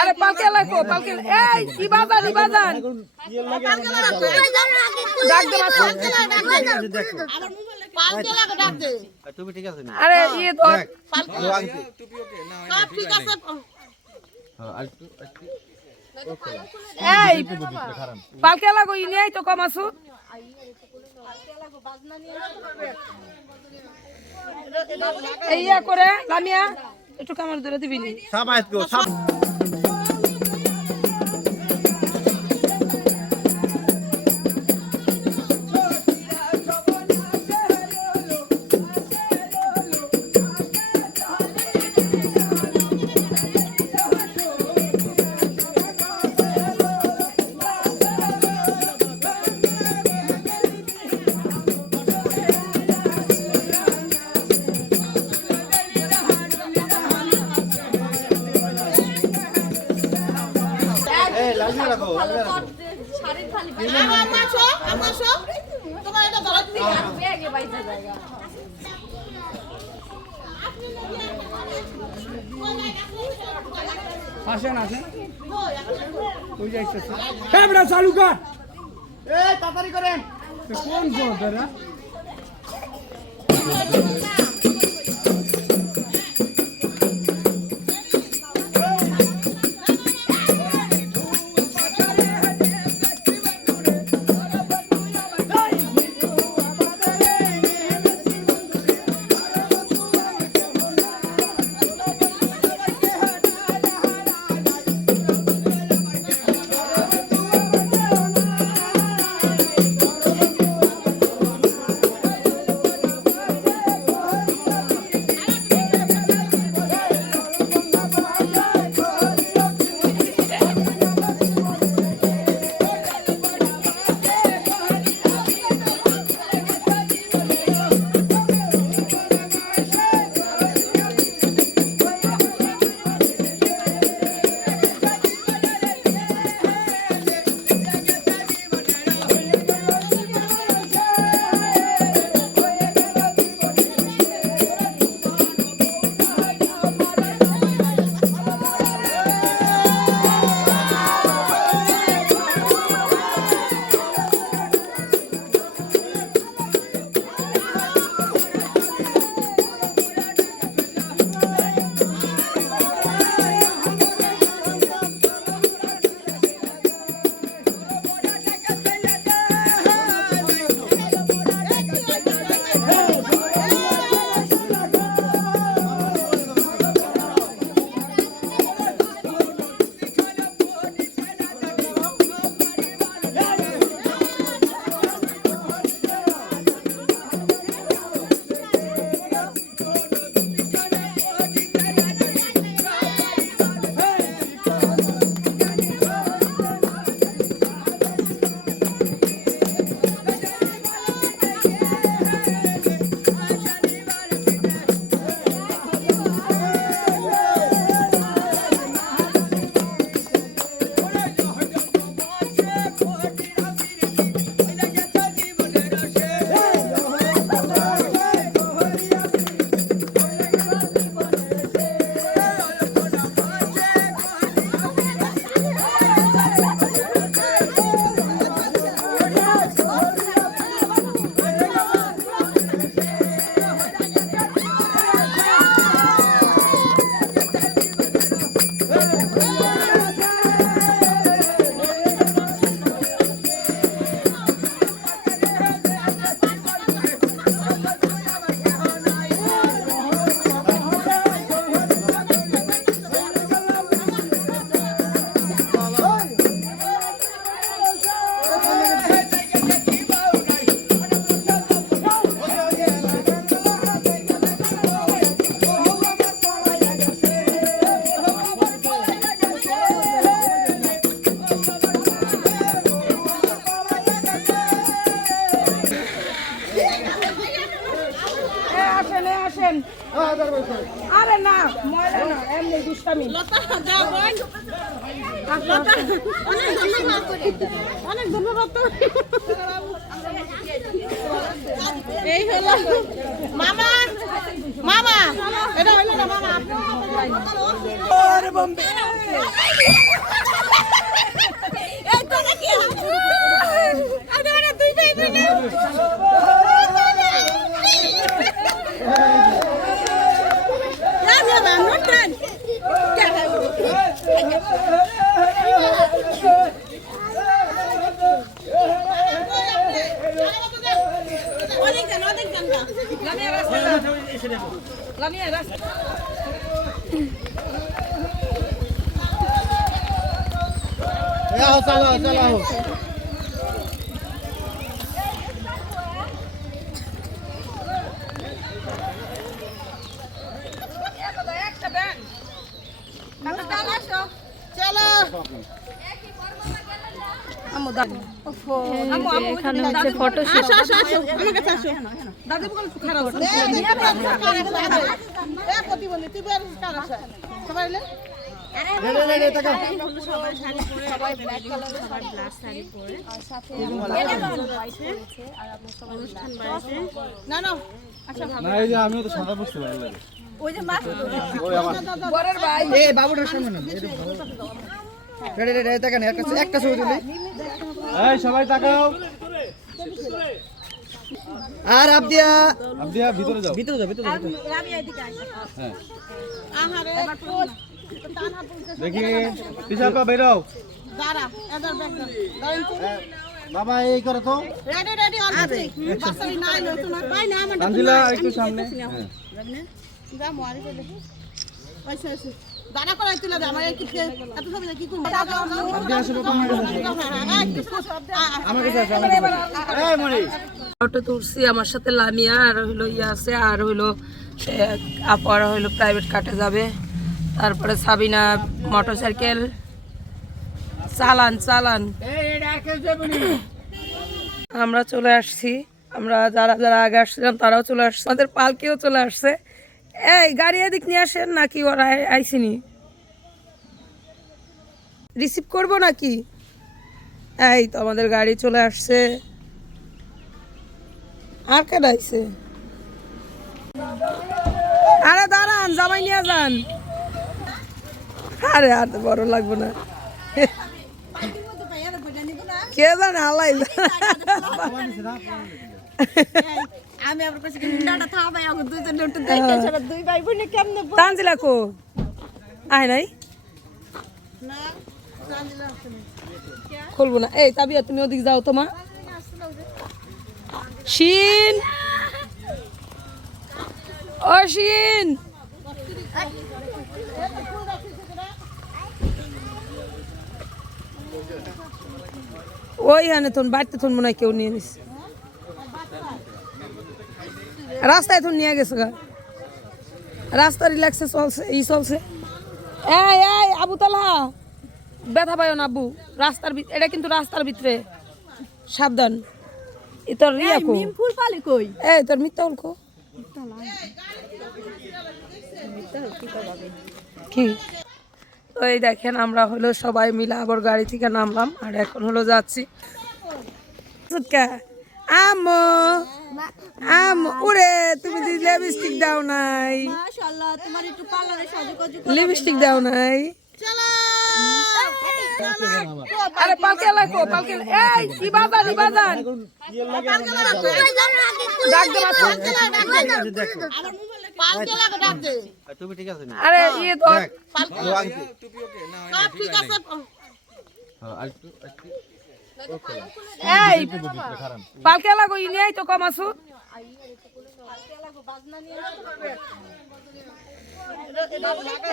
আরে পালকে লাগো পালকে এই ইবাজান ইবাজান ডাক দে মাছ পালকে লাগো ডাক দে তুমি ঠিক আছে আরে ইয়ে ধর সব ঠিক আছে এই পালকে লাগো ইনি আই তো কম আসু এইয়া করে লামিয়া একটু কামার ধরে দিবি নি সাবাইত গো সব আসেন আসেন ওই যাইতেছে ক্যামেরা চালু কর এই তাড়াতাড়ি করেন কোন গোদরা আরে না ময়লা না এমনি দুষ্টামি লতা যা বোন লতা অনেক ধন্যবাদ তো এই হলো মামা মামা এটা হইলো না মামা আরে বম্বে এই তো নাকি আরে আরে দুইটাই মিলে না না নট টাইম এখানে হচ্ছে ফটোশুট। আমিও তো সাদা পড়তে ভালো লাগে। একটা ছবি তুলি। এই সবাই তাকাও। আর আবদিয়া আবদিয়া ভিতরে যাও। ভিতরে যাও ভিতরে যাও। হ্যাঁ আহারে দেখি পিছাপা বেরো। দাঁড়া এদার ব্যাগ দাঁড়ান তো বাবা এই করো তো। রেডি রেডি অলরেডি বাসারি নাই লো তোমার ভাই না আমার তানজিলা একটু সামনে। হ্যাঁ যা মারি বলে ওইসে ওইসে দাঁড়া করাই তুলে দে আমার কি এত সব কি করব আবদিয়া আসলে তোমার কাছে। আমার কাছে আসো। এই মনি অটো তুলছি, আমার সাথে লামিয়া আর হইলো ইয়া আছে, আর হইলো সে আপার হইলো প্রাইভেট কাটে যাবে, তারপরে সাবিনা মোটরসাইকেল চালান চালান। আমরা চলে আসছি, আমরা যারা যারা আগে আসছিলাম তারাও চলে আসছে, আমাদের পালকিও চলে আসছে। এই গাড়ি এদিক নিয়ে আসেন নাকি ওরা আইসিনি রিসিভ করবো নাকি? এই তো আমাদের গাড়ি চলে আসছে। আর কেন আইছে? আরে দাঁড়ান, জামাই নিয়ে যান। আরে আর তো বড় লাগবে না, কে জানে আলাই। আমি আবার কইছি কি ডাটা থা ভাই আগো দুইজন ডট দেখে ছাড়া দুই ভাই বোনে কেমনে তানজিলা কো আয় নাই না তানজিলা খুলবো না। এই তাবিয়া তুমি ওদিক যাও তো মা। শিন ও শিন, ওই হানে তোন বাড়িতে তোন মনে হয় কেউ নিয়ে নিস, রাস্তায় তোন নিয়ে গেছে গা, রাস্তা রিল্যাক্সে চলছে চলছে। এই এই আবু তালা ব্যথা পাইও না আবু, রাস্তার এটা কিন্তু রাস্তার ভিতরে, সাবধান। এ তোর রিয়া কো ফুল পালি কই এই তোর মিথ্যা কো কি? তো এই দেখেন আমরা হলো সবাই মিলে আবার গাড়ি থেকে নামলাম, আর এখন হলো যাচ্ছি। আমো আমো ওরে তুমি লিপস্টিক দাও নাই, মাশাআল্লাহ তোমার একটু পার্লারে সাজুগুজু লিপস্টিক দাও নাই। চলো আরে পালকে লাগো পালকে, এই কি বাজান ই বাজান ডাক দে মাছ। আমার মোবাইলে পালকে লাগা ডাক দে তুমি ঠিক আছে না? আরে ইয়ে তো পালকে সব ঠিক আছে এই পালকে লাগো ই নিয়ে তো কম আসু।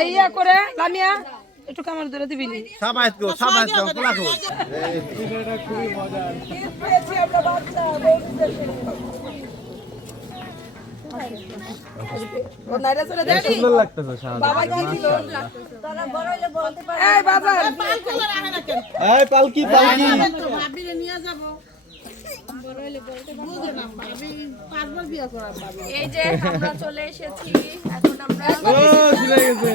এই ইয়া করে লামিয়া একটু কামার ধরে দিবি নি। সাবাইত কো খোলা কো। খুবই মজা। সুন্দর লাগতেছে শাহাদ। এই বাজার পালকে লাগা না কেন এই পালকি পালকি। তো ভাবিরে নিয়ে যাব বড় হইলে বলতে বুঝে না ভাবি পাঁচবার বিয়ে করা ভাবি এই যে আমরা চলে এসেছি, এখন আমরা ও চলে গেছে।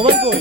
মোবাইল কই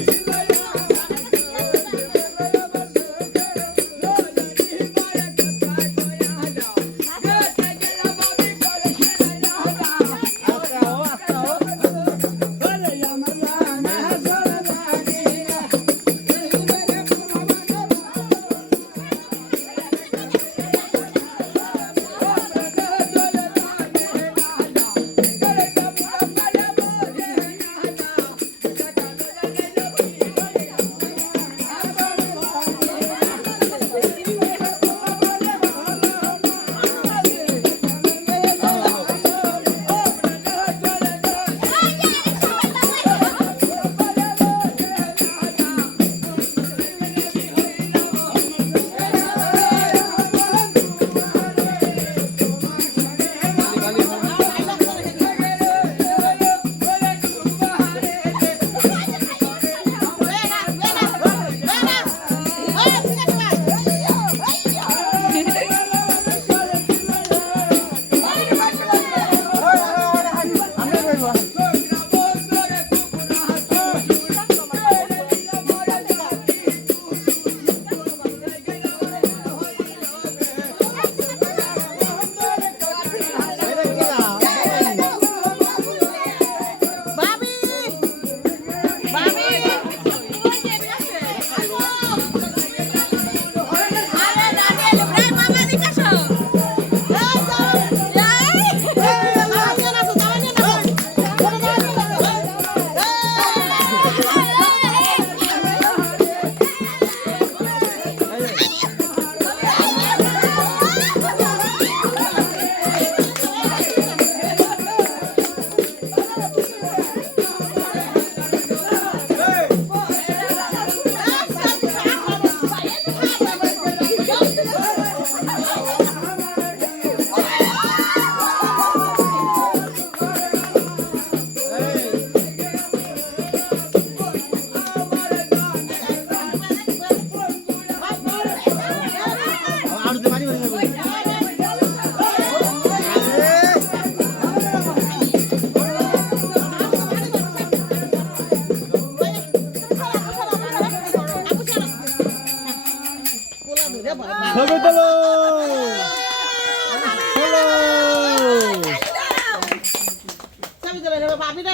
ছবি তোলো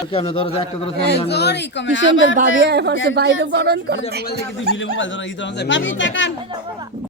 কেমন ধরো একটা ধরো কি সুন্দর ভাবি আর বাইরে বরণ করে ভাবি তাকান